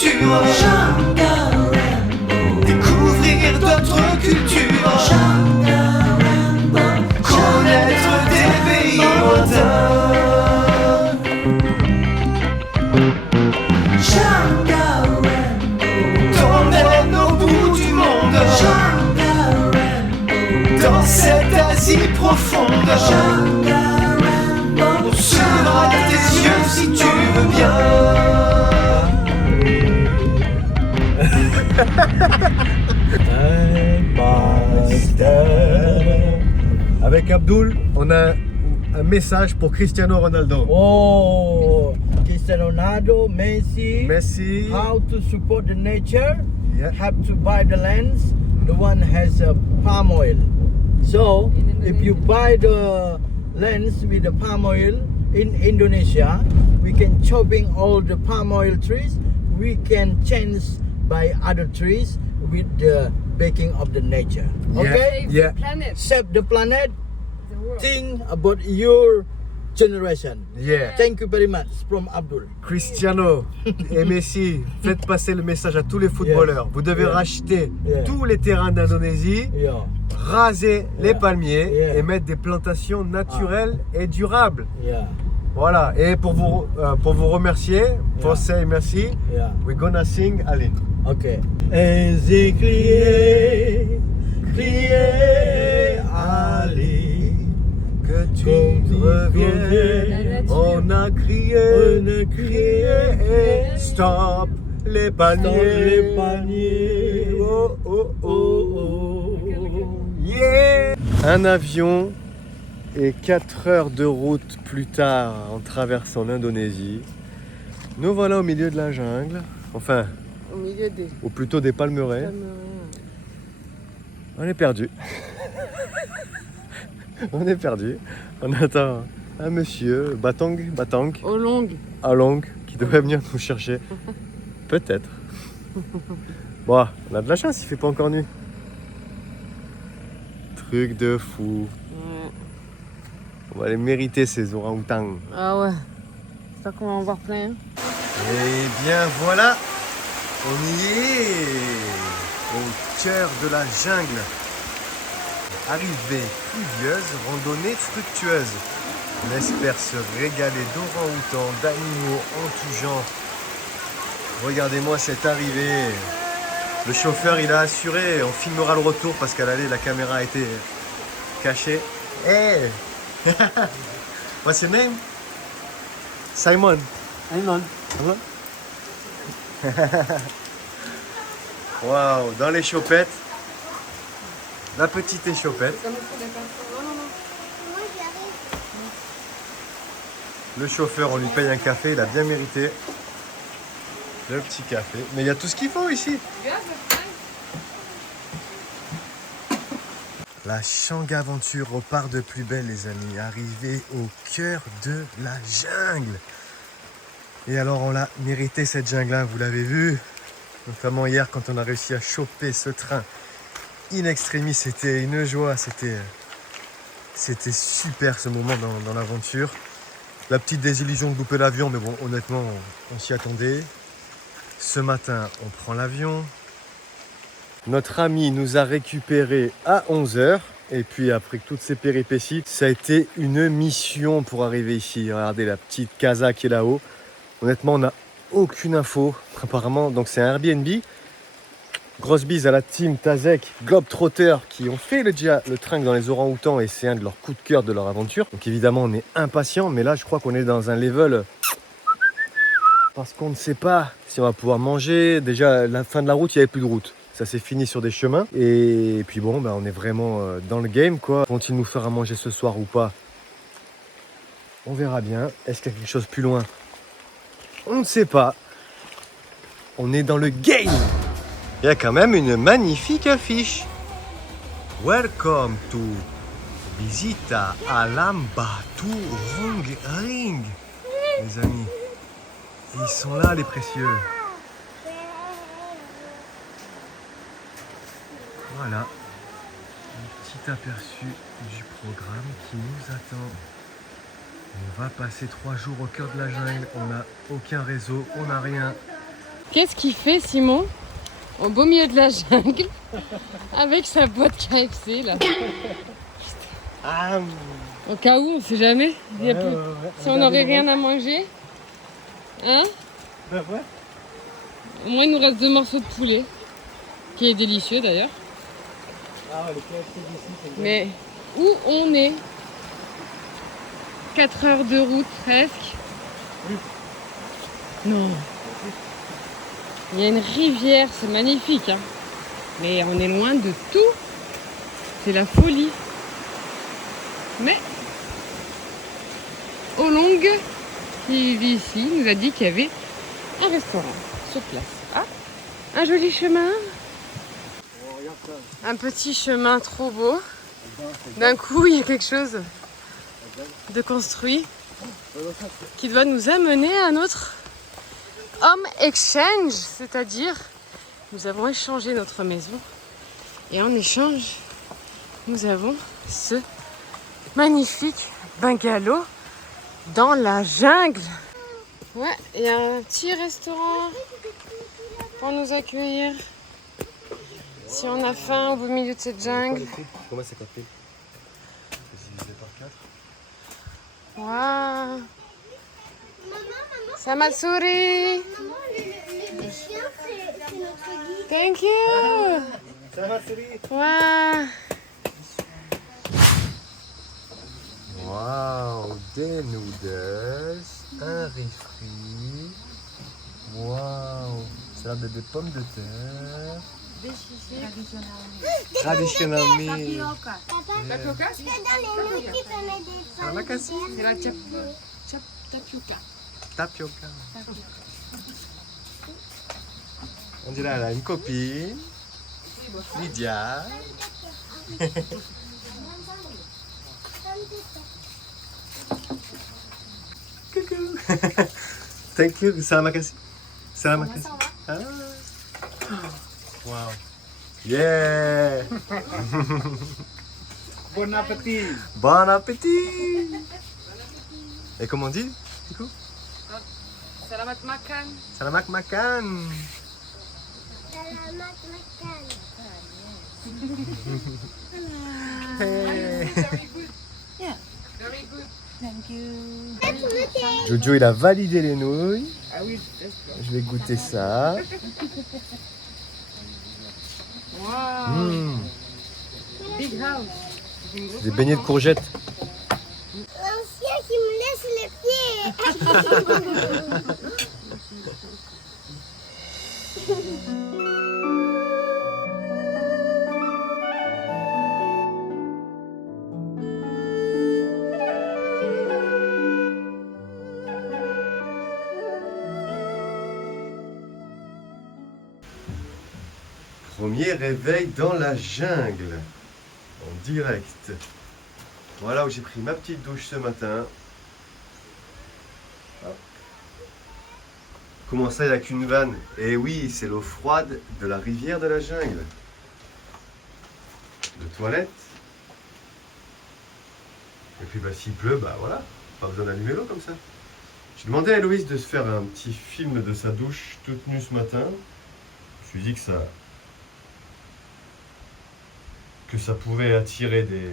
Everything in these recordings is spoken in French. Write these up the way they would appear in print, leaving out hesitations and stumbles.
aventures. Découvrir d'autres cultures. Connaître des pays lointains. T'emmène au bout du monde. Dans cette Asie profonde. On sera tes yeux si tu veux bien. Avec Abdul, on a un message pour Cristiano Ronaldo. Oh, Cristiano Ronaldo, Messi. How to support the nature? Yeah. Have to buy the lands. The one has palm oil. So, if you buy the lands with the palm oil in Indonesia, we can chopping all the palm oil trees. We can change by other trees with the backing of the nature. Okay? Save Yeah. the planet. Save the planet. The world. Think about your generation. Yeah. Thank you very much from Abdul. Cristiano et Messi, faites passer le message à tous les footballeurs. Vous devez Yeah. racheter Yeah. tous les terrains d'Indonésie, Yeah. raser les palmiers Yeah. et mettre des plantations naturelles et durables. Yeah. Voilà, et pour vous remercier, pour say merci, Yeah. we're gonna sing Aline. Okay. Ainsi crier Ali, Que tu Comme reviennes, la on a crié, et stop les paniers. Oh, oh, oh. Yeah. Un avion et 4 heures de route plus tard en traversant l'Indonésie, nous voilà au milieu de la jungle, enfin, Au milieu des ou plutôt des palmeraies. On est perdu. On est perdu. On attend un monsieur, Batang, Au long. Along, qui devrait venir nous chercher. Peut-être. Bon, on a de la chance, il fait pas encore nuit. Truc de fou. Ouais. On va les mériter ces orang-outans. Ah ouais. C'est ça qu'on va en voir plein. Et bien voilà, on y est, au cœur de la jungle. Arrivée pluvieuse, randonnée fructueuse. On espère se régaler d'orang-outans, d'animaux en tout genre. Regardez-moi cette arrivée. Le chauffeur il a assuré, on filmera le retour parce qu'à l'aller la caméra a été cachée. Hey What's your name? Simon. Simon. Waouh, dans les chopettes. La petite échopette. Le chauffeur, on lui paye un café, il a bien mérité. Le petit café. Mais il y a tout ce qu'il faut ici. La Shang Aventure repart de plus belle, les amis. Arrivé au cœur de la jungle. Et alors, on l'a mérité cette jungle-là, vous l'avez vu. Notamment hier, quand on a réussi à choper ce train in extremis, c'était une joie. C'était super ce moment dans l'aventure. La petite désillusion de louper l'avion, mais bon, honnêtement, on s'y attendait. Ce matin, on prend l'avion. Notre ami nous a récupérés à 11h. Et puis après toutes ces péripéties, ça a été une mission pour arriver ici. Regardez la petite casa qui est là-haut. Honnêtement, on n'a aucune info. Apparemment, donc c'est un Airbnb. Grosse bise à la team Tazek, Globetrotter qui ont fait déjà le train dans les orang-outans et c'est un de leurs coups de cœur de leur aventure. Donc évidemment, on est impatient, mais là, je crois qu'on est dans un level parce qu'on ne sait pas si on va pouvoir manger. Déjà, la fin de la route, il n'y avait plus de route. Ça s'est fini sur des chemins. Et puis bon, on est vraiment dans le game, quoi. Vont-ils nous faire à manger ce soir ou pas? On verra bien. Est-ce qu'il y a quelque chose plus loin? On ne sait pas. On est dans le game. Il y a quand même une magnifique affiche. Welcome to Visita Alam Batu Ring. Les amis, ils sont là les précieux. Voilà, un petit aperçu du programme qui nous attend. On va passer 3 jours au cœur de la jungle, on n'a aucun réseau, on n'a rien. Qu'est-ce qu'il fait, Simon, au beau milieu de la jungle, avec sa boîte KFC là? Ah, Au cas où, on sait jamais. Il y a plus- Si on n'aurait rien à manger, hein? ouais. Au moins, il nous reste 2 morceaux de poulet, qui est délicieux d'ailleurs. Ah ouais, le KFC d'ici, c'est bien. Mais où on est? 4 heures de route presque. Oui. Non. Il y a une rivière, c'est magnifique, hein. Mais on est loin de tout. C'est la folie. Mais Olong, qui vit ici, nous a dit qu'il y avait un restaurant sur place. Ah, un joli chemin. Oh, regarde ça. Un petit chemin trop beau. D'un coup, il y a quelque chose de construit qui doit nous amener à notre home exchange, c'est-à-dire nous avons échangé notre maison et en échange, nous avons ce magnifique bungalow dans la jungle. Ouais, il y a un petit restaurant pour nous accueillir. Si on a faim au beau milieu de cette jungle. Comment c'est coté? Divisé par 4. Waouh! Samatsuri! Le chien, c'est notre guide. Thank you! Ça va, Siri? Waouh! Waouh, des noodles, un riz frit. Waouh, ça a des pommes de terre. Traditionnellement. Papa, c'est dans les noix qui permettent des Ça va, Cassie? C'est la tapioca. Tapioca. On dirait elle a une copine. Lydia. Coucou. Thank you. Salam makasi. Salam makasi. Ah. Wow. Yeah. Bon appétit. Bon appétit. Et comment on dit du coup? Salamat makan. Salamak makan. Salamat makan. Hey. Very good. Jojo il a validé les nouilles. Ah oui. Je vais goûter ça. Wow. Mmh. Big house. C'est des beignets de courgettes. L'ancien qui me laisse les pieds. Premier réveil dans la jungle, en direct. Voilà où j'ai pris ma petite douche ce matin. Hop. Comment ça, il n'y a qu'une vanne? Eh oui, c'est l'eau froide de la rivière de la jungle. De toilette. Et puis bah, s'il pleut, bah voilà, pas besoin d'allumer l'eau comme ça. J'ai demandé à Héloïse de se faire un petit film de sa douche toute nue ce matin. Je lui ai dit que ça pouvait attirer des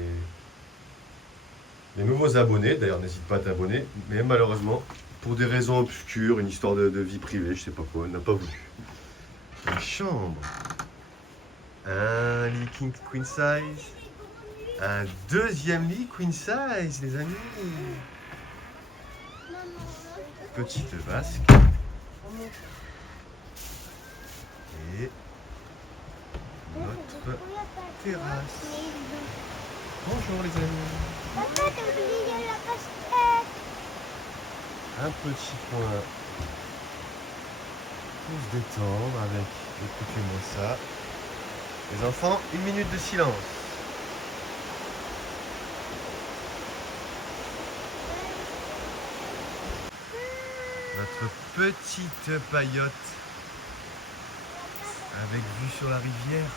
nouveaux abonnés. D'ailleurs, n'hésite pas à t'abonner. Mais malheureusement, pour des raisons obscures, une histoire de vie privée, je sais pas quoi, elle n'a pas voulu. Une chambre. Un lit queen size. Un deuxième lit queen size, les amis. Petite vasque. Et notre terrasse. Bonjour les amis. Papa, t'as oublié la casquette. Un petit point pour se détendre avec, écoutez-moi ça. Les enfants, 1 minute de silence. Notre petite paillote avec vue sur la rivière.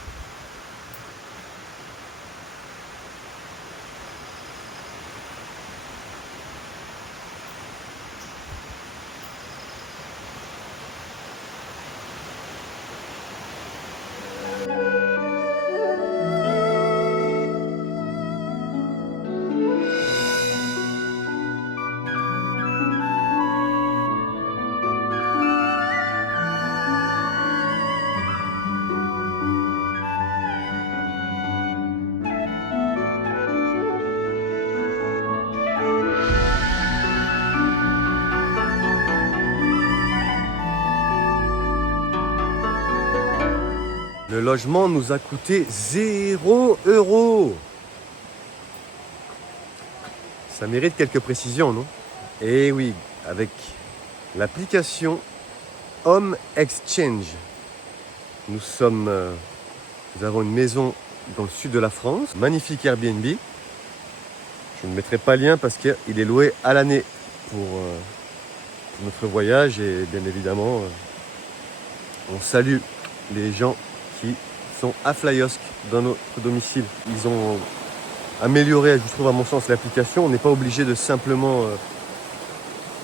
Le logement nous a coûté 0 €. Ça mérite quelques précisions, non? Eh oui, avec l'application Home Exchange. Nous avons une maison dans le sud de la France, magnifique Airbnb. Je ne mettrai pas le lien parce qu'il est loué à l'année pour notre voyage et bien évidemment, on salue les gens qui sont à Flyosque dans notre domicile. Ils ont amélioré, je trouve à mon sens, l'application. On n'est pas obligé de simplement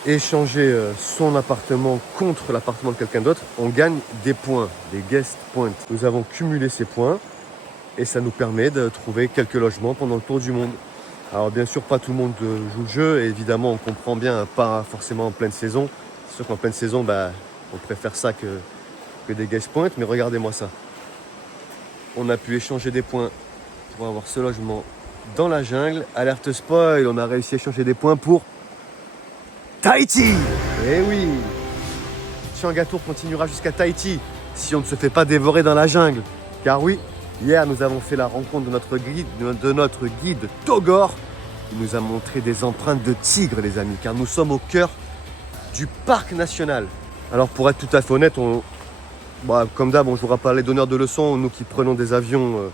échanger son appartement contre l'appartement de quelqu'un d'autre. On gagne des points, des guest points. Nous avons cumulé ces points et ça nous permet de trouver quelques logements pendant le tour du monde. Alors bien sûr, pas tout le monde joue le jeu, et évidemment on comprend bien, pas forcément en pleine saison. C'est sûr qu'en pleine saison, on préfère ça que des guest points, mais regardez-moi ça. On a pu échanger des points pour avoir ce logement dans la jungle. Alerte spoil, on a réussi à échanger des points pour Tahiti. Eh oui, Changatour continuera jusqu'à Tahiti si on ne se fait pas dévorer dans la jungle. Car oui, hier nous avons fait la rencontre de notre guide Togor. Il nous a montré des empreintes de tigre, les amis, car nous sommes au cœur du parc national. Alors pour être tout à fait honnête, comme d'hab, on jouera pas les donneurs de leçons, nous qui prenons des avions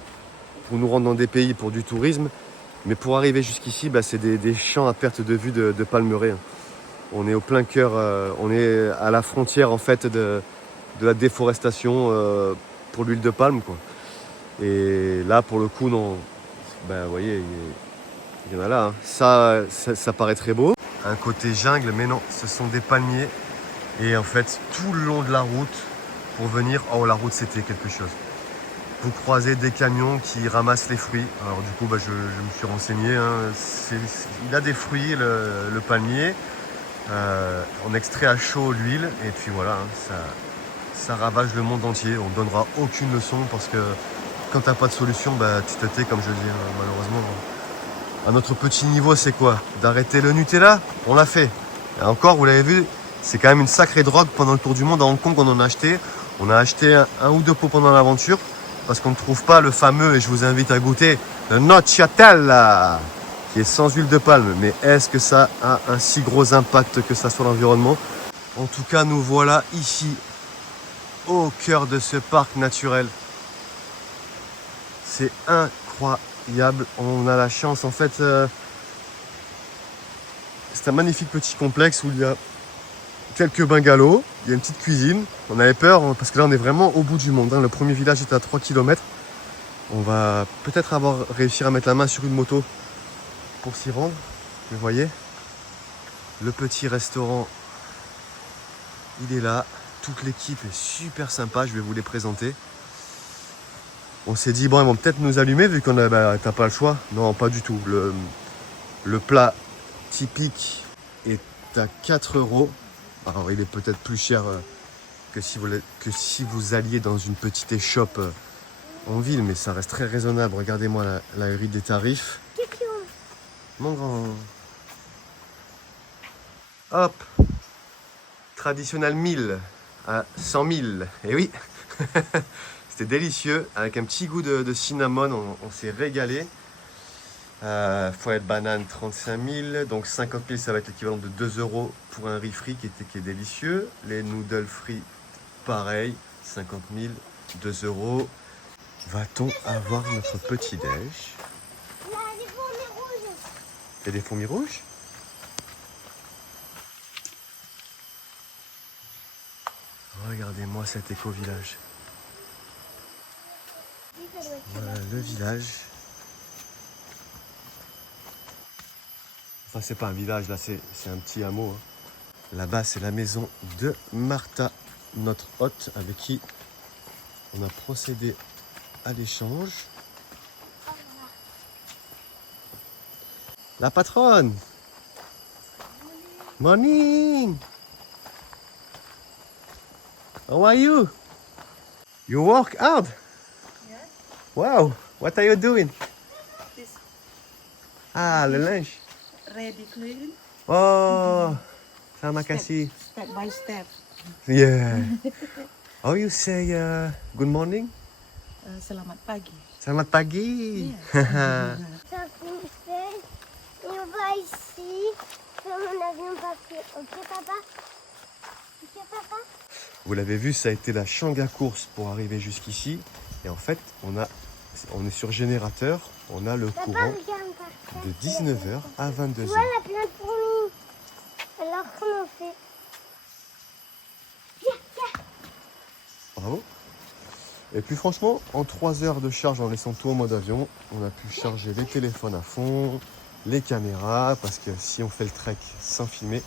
pour nous rendre dans des pays pour du tourisme. Mais pour arriver jusqu'ici, c'est des champs à perte de vue de palmeraies. On est au plein cœur, on est à la frontière en fait de la déforestation pour l'huile de palme, quoi. Et là, pour le coup, non. Vous voyez, il y en a là. Hein. Ça paraît très beau. Un côté jungle, mais non, ce sont des palmiers. Et en fait, tout le long de la route, pour venir, la route c'était quelque chose. Vous croisez des camions qui ramassent les fruits. Alors du coup, je me suis renseigné. Hein. Il a des fruits, le palmier. On extrait à chaud l'huile. Et puis voilà, hein, ça ravage le monde entier. On ne donnera aucune leçon parce que quand tu n'as pas de solution, tu te tais, comme je dis, hein, malheureusement. À notre petit niveau, c'est quoi? D'arrêter le Nutella? On l'a fait. Et encore, vous l'avez vu, c'est quand même une sacrée drogue. Pendant le tour du monde, à Hong Kong, on en a acheté. On a acheté un ou deux pots pendant l'aventure parce qu'on ne trouve pas le fameux, et je vous invite à goûter, le Nocciatella, qui est sans huile de palme. Mais est-ce que ça a un si gros impact que ça sur l'environnement? En tout cas, nous voilà ici, au cœur de ce parc naturel. C'est incroyable. On a la chance, en fait, c'est un magnifique petit complexe où il y a quelques bungalows, il y a une petite cuisine. On avait peur parce que là on est vraiment au bout du monde. Hein. Le premier village est à 3 km. On va peut-être réussir à mettre la main sur une moto pour s'y rendre. Vous voyez, le petit restaurant, il est là. Toute l'équipe est super sympa, je vais vous les présenter. On s'est dit, ils vont peut-être nous allumer vu qu'on a, t'as pas le choix. Non, pas du tout. Le plat typique est à 4 €. Alors, il est peut-être plus cher que si vous alliez dans une petite échoppe en ville, mais ça reste très raisonnable. Regardez-moi la grille des tarifs. Mon grand. Hop. Traditionnel 1000 à 100 000. Et oui. C'était délicieux, avec un petit goût de cinnamon, on s'est régalé. Foie de banane 35 000, donc 50 000 ça va être l'équivalent de 2 € pour un riz frit qui est délicieux. Les noodles frits, pareil, 50 000, 2 €. Va-t-on avoir notre petit déj? Il y a des fourmis rouges. Il y a des fourmis rouges? Regardez-moi cet éco-village. Voilà le village. Enfin, c'est pas un village, là, c'est un petit hameau. Hein. Là-bas, c'est la maison de Martha, notre hôte, avec qui on a procédé à l'échange. La patronne! Morning! How are you? You work hard? Wow, what are you doing? This Le lunch. ready clean. Oh, terima kasih. Step by step. Yeah. How you say good morning? Selamat pagi. Selamat pagi. Ça fait. Et on va ici. Faire mon avion papier. Ok, papa? Ok, papa? Vous l'avez vu, ça a été la Shanga course pour arriver jusqu'ici. Et en fait, on est sur générateur. On a le Papa, courant regarde par terre. de 19h à 22h. Tu vois la plein de fourmis. Alors, comment on fait? Bravo. Et puis franchement, en 3 heures de charge en laissant tout en mode avion, on a pu charger les téléphones à fond, les caméras, parce que si on fait le trek sans filmer,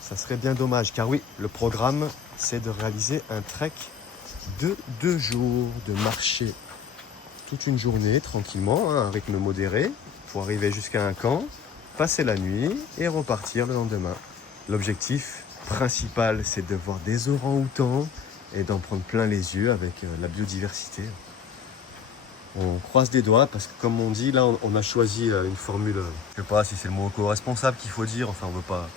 ça serait bien dommage. Car oui, le programme, c'est de réaliser un trek de 2 jours, de marcher toute une journée tranquillement, à un rythme modéré, pour arriver jusqu'à un camp, passer la nuit et repartir le lendemain. L'objectif principal, c'est de voir des orang-outans et d'en prendre plein les yeux avec la biodiversité. On croise des doigts parce que comme on dit, là on a choisi une formule, je sais pas si c'est le mot éco-responsable qu'il faut dire, enfin on veut pas...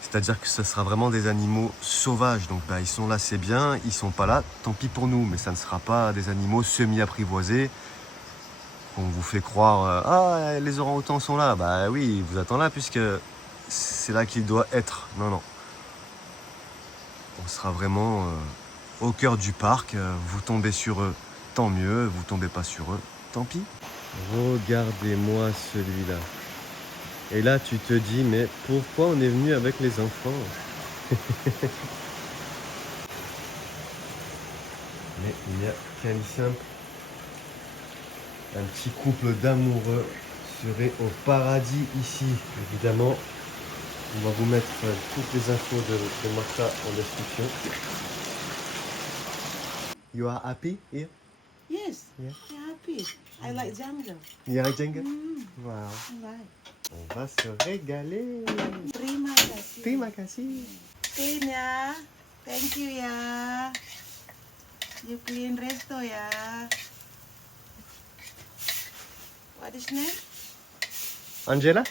C'est-à-dire que ce sera vraiment des animaux sauvages, donc ils sont là c'est bien, ils sont pas là, tant pis pour nous, mais ça ne sera pas des animaux semi-apprivoisés. On vous fait croire, ah les orang-outans sont là, bah oui, vous attendez là puisque c'est là qu'il doit être. Non, non. On sera vraiment au cœur du parc, vous tombez sur eux, tant mieux, vous tombez pas sur eux, tant pis. Regardez-moi celui-là. Et là tu te dis, mais pourquoi on est venu avec les enfants? Mais il y a qu'un simple. Un petit couple d'amoureux serait au paradis ici. Évidemment, on va vous mettre toutes les infos de Martha en description. You are happy here? Yes, Yeah. I'm happy. I like jungle. You like jungle? Mm, Wow. I like. On va se régaler. Terima kasih. Terima kasih. Clean ya. Thank you ya. You clean resto ya. What is name? Angela?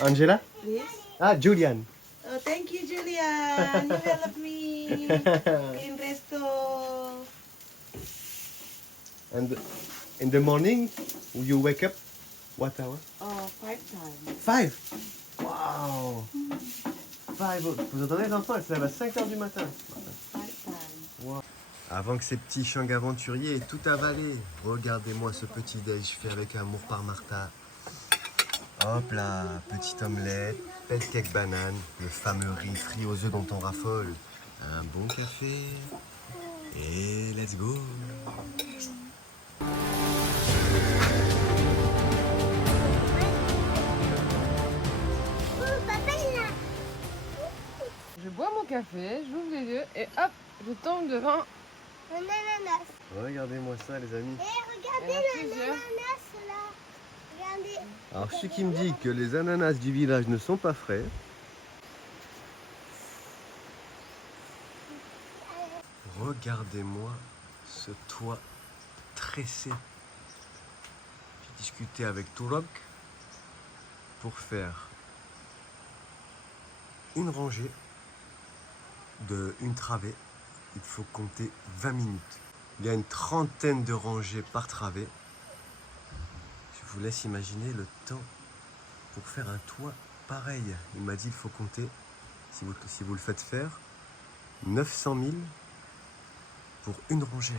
Angela? Please. Ah, Julian. Oh, thank you, Julian. You help me. Clean resto. And in the morning, you wake up? What hour? Oh, 5 times. 5. Wow. 5. Vous entendez les enfants, elles se lèvent à 5h du matin. 5 times. Avant que ces petits Shang aventuriers aient tout avalé, regardez-moi ce petit déj fait avec amour par Martha. Hop là, petite omelette, pancake banane, le fameux riz frit aux œufs dont on raffole, un bon café et let's go. Papa, il a. Je bois mon café, j'ouvre les yeux et hop, je tombe devant. Un ananas. Regardez-moi ça les amis. Regardez Il y en a l'ananas plusieurs. là. Regardez. Alors ce qui me dit que les ananas du village ne sont pas frais. Regardez-moi ce toit tressé. J'ai discuté avec Turok pour faire une rangée d'une travée. Il faut compter 20 minutes. Il y a une trentaine de rangées par travée. Je vous laisse imaginer le temps pour faire un toit pareil. Il m'a dit il faut compter, si vous le faites faire, 900 000 pour une rangée.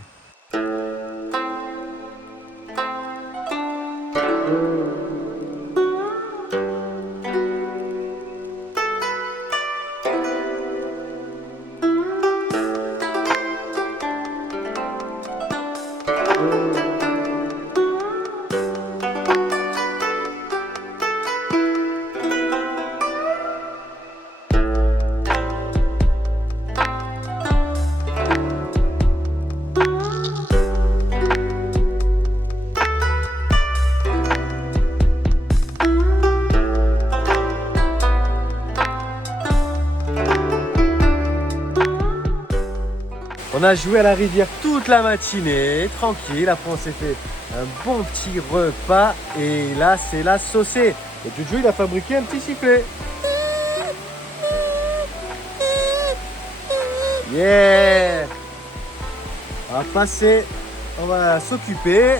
On a joué à la rivière toute la matinée, tranquille. Après, on s'est fait un bon petit repas. Et là, c'est la saucée. Et Juju, il a fabriqué un petit sifflet. Yeah! On va passer on va s'occuper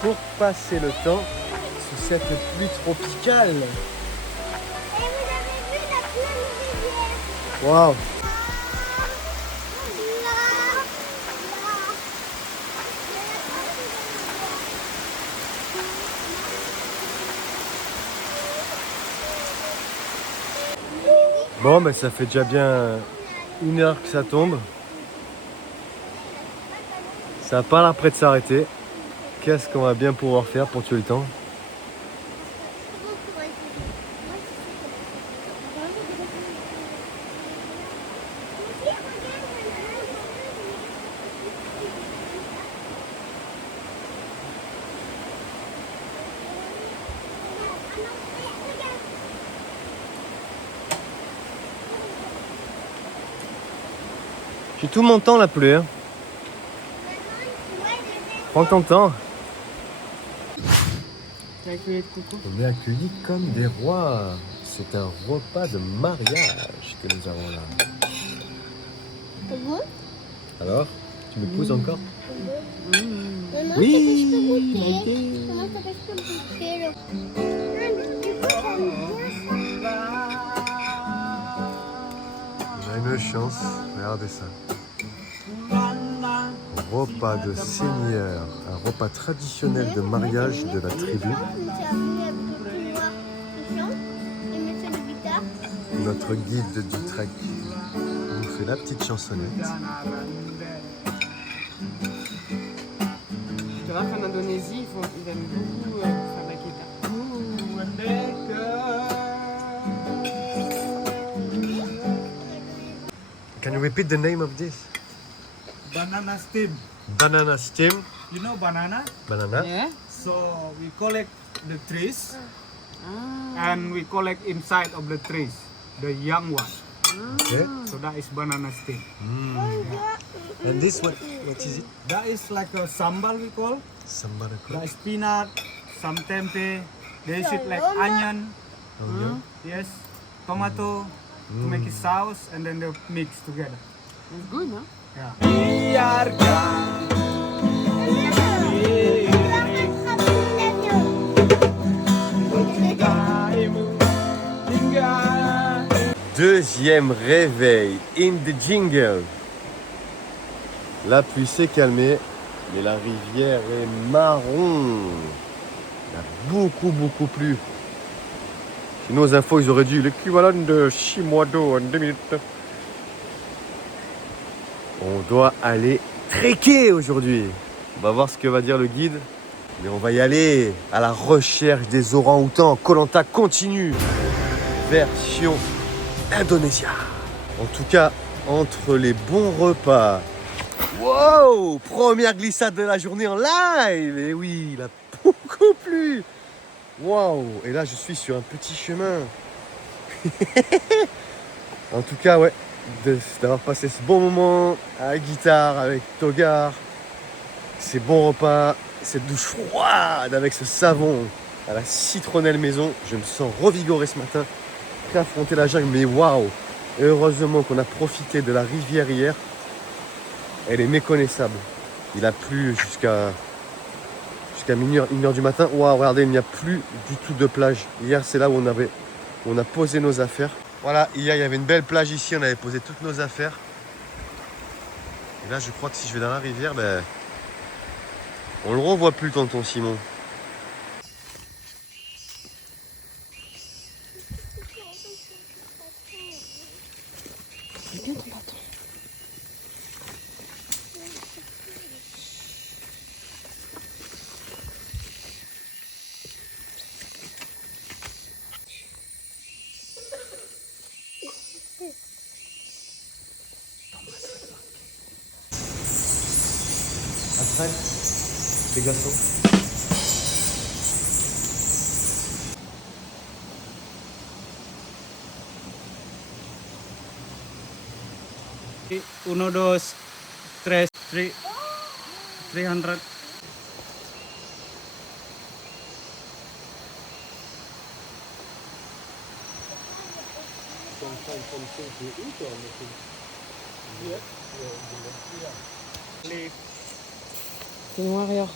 pour passer le temps sous cette pluie tropicale. Et vous avez vu la pluie rivière? Waouh! Bon, ben ça fait déjà bien 1 heure que ça tombe. Ça n'a pas l'air près de s'arrêter. Qu'est-ce qu'on va bien pouvoir faire pour tuer le temps? J'ai tout mon temps la pluie. Hein. Prends ton temps. T'as accueilli de coucou. On est accueillis comme des rois. C'est un repas de mariage que nous avons là. C'est bon? Alors, tu me pousses encore? Maman, Oui, ça fait que je peux goûter. Maman, ça fait que je peux goûter. Du coup, j'aime bien ça. On a une chance, regardez ça. Repas de seigneur, un repas traditionnel de mariage de la tribu. Notre guide du trek nous fait la petite chansonnette. Tu vois qu'en Indonésie, ils aiment beaucoup faire de la Can you repeat the name of this? Banana stem. Banana stem. You know banana? Banana. Yeah. So we collect the trees Ah. and we collect inside of the trees, the young one. Okay. So that is banana stem. And this what is it? That is like a sambal we call. Sambal That is peanut, some tempeh. They should like onion, yes, tomato to make it sauce and then they mix together. It's good, no? Yeah. Deuxième réveil in the jungle. La pluie s'est calmée, mais la rivière est marron. Il y a beaucoup plu. Chez nos infos, ils auraient dit l'équivalent de 6 mois d'eau en 2 minutes. On doit aller trekker aujourd'hui. On va voir ce que va dire le guide. Mais on va y aller à la recherche des orang-outans. Koh Lanta continue. Version Indonésia. En tout cas, entre les bons repas. Wow! Première glissade de la journée en live! Et oui, il a beaucoup plu. Wow! Et là, je suis sur un petit chemin. En tout cas, ouais, d'avoir passé ce bon moment à la guitare avec Togar, ces bons repas, cette douche froide avec ce savon à la citronnelle maison. Je me sens revigoré ce matin, prêt à affronter la jungle. Mais waouh! Heureusement qu'on a profité de la rivière hier. Elle est méconnaissable. Il a plu jusqu'à minuit, 1h du matin. Waouh, regardez, il n'y a plus du tout de plage. Hier, c'est là où on a posé nos affaires. Voilà, hier, il y avait une belle plage ici. On avait posé toutes nos affaires. Et là, je crois que si je vais dans la rivière, ben, on le revoit plus, tonton Simon. Après, les garçons. Uno, dos, tres, 300. C'est noir et or.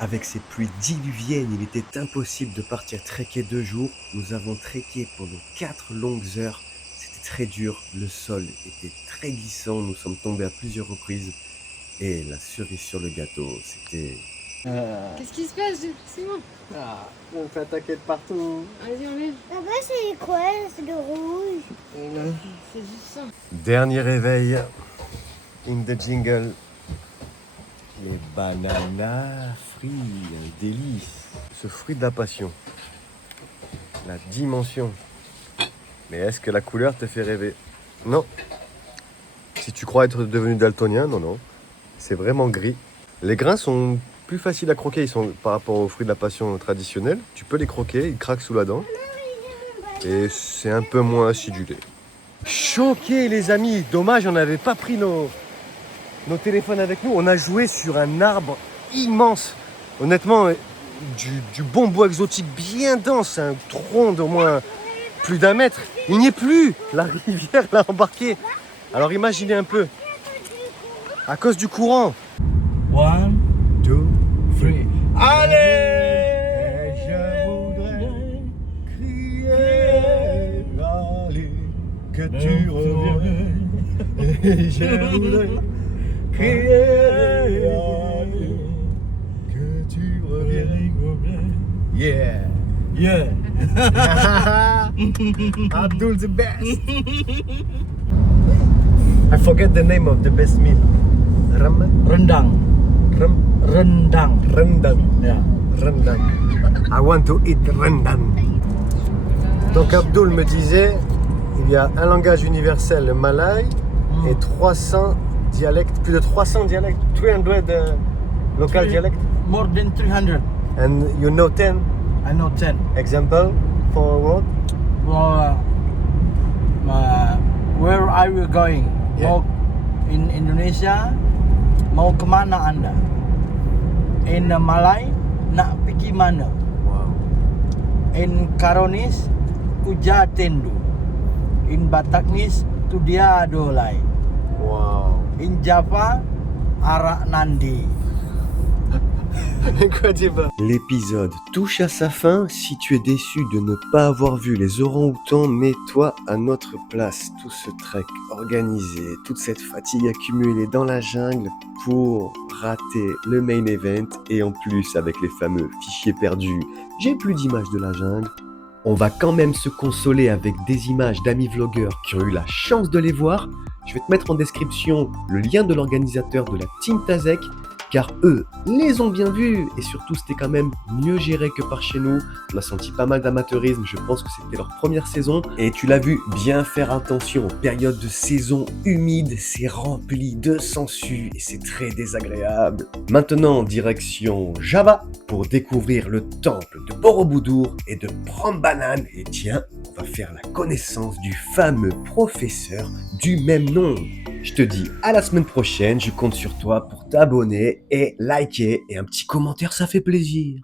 Avec ces pluies diluviennes, il était impossible de partir trekker 2 jours. Nous avons trekké pendant 4 longues heures. C'était très dur, le sol était très glissant, nous sommes tombés à plusieurs reprises. Et la cerise sur le gâteau, c'était... Qu'est-ce qui se passe, Simon? on fait attaquer de partout. Vas-y, enlève. Papa, c'est quoi? C'est de rouge. C'est juste ça. Dernier réveil in the jingle. Les bananas frites, un délice. Ce fruit de la passion. La dimension. Mais est-ce que la couleur te fait rêver? Non. Si tu crois être devenu daltonien, non, non. C'est vraiment gris. Les grains sont plus faciles à croquer. Ils sont par rapport aux fruits de la passion traditionnels. Tu peux les croquer, ils craquent sous la dent. Et c'est un peu moins acidulé. Choqué les amis. Dommage, on n'avait pas pris nos téléphones avec nous. On a joué sur un arbre immense. Honnêtement, du bon bois exotique bien dense. Un tronc d'au moins plus d'1 mètre. Il n'y est plus. La rivière l'a embarqué. Alors imaginez un peu. À cause du courant. 1, 2, 3. Allez! je voudrais crier, allez, que tu reviennes. Et je voudrais crier, allez, que tu reviennes. Yeah. Yeah. Abdul the best. I forget the name of the best meal. Rendang. Rendang. Rendang. Yeah. Rendang. I want to eat rendang. Donc Abdul me disait, il y a un langage universel, le malay, et 300 dialectes, plus de 300 dialectes, 300 local dialectes. More than 300. And you know 10 I know 10. example for a word? Well, where are you going? Yeah. Mau in Indonesia, mau kemana anda? In Malay, nak pergi mana? Wow. In Caronis, kuja tendu. In Bataknis, tu dia dolai. Wow. In Java, arak nandi. Incroyable. L'épisode touche à sa fin. Si tu es déçu de ne pas avoir vu les orang-outans, mets-toi à notre place. Tout ce trek organisé, toute cette fatigue accumulée dans la jungle pour rater le main event et en plus avec les fameux fichiers perdus. J'ai plus d'images de la jungle. On va quand même se consoler avec des images d'amis vlogueurs qui ont eu la chance de les voir. Je vais te mettre en description le lien de l'organisateur de la Team Tazek, car eux les ont bien vus et surtout c'était quand même mieux géré que par chez nous. On a senti pas mal d'amateurisme, je pense que c'était leur première saison et tu l'as vu, bien faire attention aux périodes de saison humide, c'est rempli de sangsues et c'est très désagréable. Maintenant direction Java pour découvrir le temple de Borobudur et de Prambanan et tiens, on va faire la connaissance du fameux professeur du même nom. Je te dis à la semaine prochaine, je compte sur toi pour t'abonner et liker et un petit commentaire, ça fait plaisir.